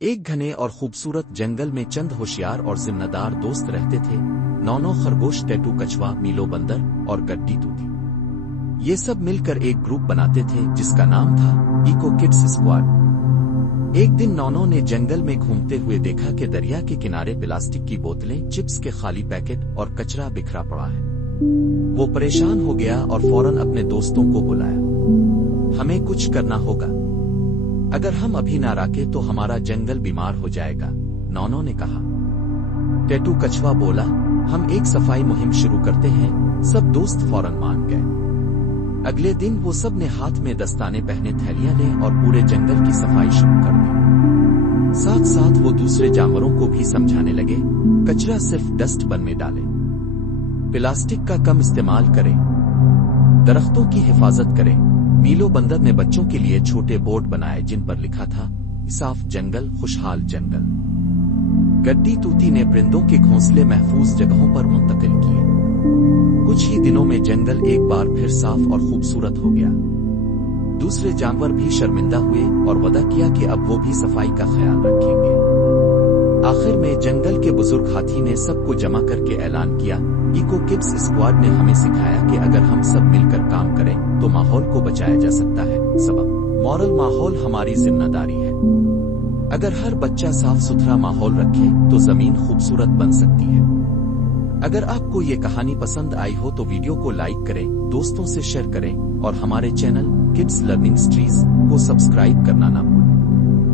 ایک گھنے اور خوبصورت جنگل میں چند ہوشیار اور ذمہ دار دوست رہتے تھے، نونو خرگوش، ٹیٹو کچھوا، میلو بندر اور گڈی توتی۔ یہ سب مل کر ایک گروپ بناتے تھے جس کا نام تھا ایکو کڈس اسکواڈ۔ ایک دن نونو نے جنگل میں گھومتے ہوئے دیکھا کہ دریا کے کنارے پلاسٹک کی بوتلیں، چپس کے خالی پیکٹ اور کچرا بکھرا پڑا ہے۔ وہ پریشان ہو گیا اور فوراً اپنے دوستوں کو بلایا۔ ہمیں کچھ کرنا ہوگا، اگر ہم ابھی نہ راکے تو ہمارا جنگل بیمار ہو جائے گا، نونو نے کہا۔ ٹیٹو کچھوا بولا، ہم ایک صفائی مہم شروع کرتے ہیں۔ سب دوست فوراً مان گئے۔ اگلے دن وہ سب نے ہاتھ میں دستانے پہنے تھیلیاں لیں اور پورے جنگل کی صفائی شروع کر دی۔ ساتھ ساتھ وہ دوسرے جانوروں کو بھی سمجھانے لگے، کچرا صرف ڈسٹ بن میں ڈالیں، پلاسٹک کا کم استعمال کریں، درختوں کی حفاظت کریں۔ میلو بندر نے بچوں کے لیے چھوٹے بورڈ بنائے جن پر لکھا تھا، صاف جنگل خوشحال جنگل۔ گڈی توتی نے پرندوں کے گھونسلے محفوظ جگہوں پر منتقل کیے۔ کچھ ہی دنوں میں جنگل ایک بار پھر صاف اور خوبصورت ہو گیا۔ دوسرے جانور بھی شرمندہ ہوئے اور وعدہ کیا کہ اب وہ بھی صفائی کا خیال رکھیں گے۔ آخر میں جنگل کے بزرگ ہاتھی نے سب کو جمع کر کے اعلان کیا، ایکو کڈس اسکواڈ نے ہمیں سکھایا کہ اگر ہم سب مل کر کام کریں تو ماحول کو بچایا جا سکتا ہے۔ سبق: مورل، ماحول ہماری ذمہ داری ہے۔ اگر ہر بچہ صاف ستھرا ماحول رکھے تو زمین خوبصورت بن سکتی ہے۔ اگر آپ کو یہ کہانی پسند آئی ہو تو ویڈیو کو لائک کریں، دوستوں سے شیئر کریں اور ہمارے چینل کڈس لرننگ اسٹریز کو سبسکرائب کرنا نہ بھولیں۔